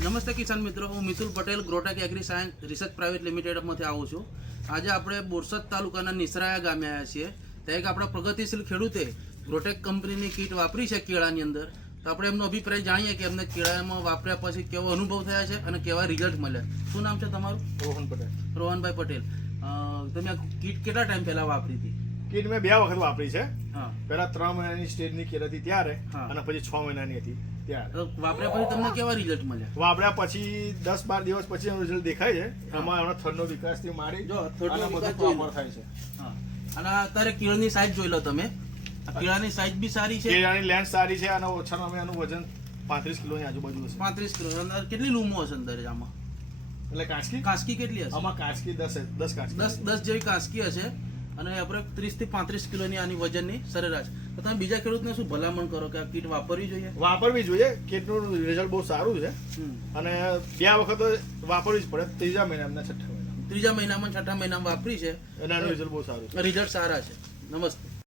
નમસ્તે કિસાન મિત્રો, હું Mitul Patel Grotech Agri Science Research Private લિમિટેડમાંથી આવું છું. આજે આપણે બોરસદ તાલુકાના નિસરાયા ગામે આવ્યા છીએ. ત્યાં એક આપણા પ્રગતિશીલ ખેડૂતે ગ્રોટેક કંપનીની કીટ વાપરી છે કેળાની અંદર. તો આપણે એમનો અભિપ્રાય જાણીએ કે એમને કેળામાં વાપર્યા પછી કેવો અનુભવ થયા છે અને કેવા રિઝલ્ટ મળ્યા. શું નામ છે તમારું? રોહન પટેલ. રોહનભાઈ પટેલ. તમે આ કીટ કેટલા ટાઈમ પહેલા વાપરી હતી? કીટ મેં 2 વખત વાપરી છે. હા, પહેલા 3 મહિનાની સ્ટેજની કીટ હતી ત્યારે, હા. અને પછી 6 મહિનાની હતી ત્યારે. તો વાપર્યા પછી તમને કેવા રિઝલ્ટ મળ્યા? વાપર્યા પછી 10-12 દિવસ પછી એનું રિઝલ્ટ દેખાય છે. હા. એમાં એનો થડનો વિકાસથી માંડી જો થડનો અને બધું વિકાસ પ્રોપર થાય છે. હા, અને અત્યારે કેળની સાઈઝ જોઈ લો તમે. આ કેળાની સાઈઝ બી સારી છે. કેળાની લેન્થ સારી છે અને ઓછામાં ઓછું એનું વજન 35 કિલોની આજુબાજુ હશે. 35 કિલો. અંદર કેટલી લૂમો હશે અંદર આમાં? એટલે કાચકી કાસ્કી કેટલી હશે? આમાં કાચકી 10 કાચકી 10 જેવી કાસ્કી હશે અને આપણે 30 થી 35 કિલોની આની વજનની સરેરાશ. તો તમે બીજા ખેડૂતને શું ભલામણ કરો કે આ કીટ વાપરવી જોઈએ? વાપરવી જોઈએ. કીટનું રિઝલ્ટ બહુ સારું છે અને 2 વખત વાપરવી જ પડે. ત્રીજા મહિનામાં 6ઠ્ઠા મહિના ત્રીજા મહિનામાં 6ઠ્ઠા મહિનામાં વાપરી છે અને આનું રિઝલ્ટ બહુ સારું છે. રિઝલ્ટ સારા છે. નમસ્તે.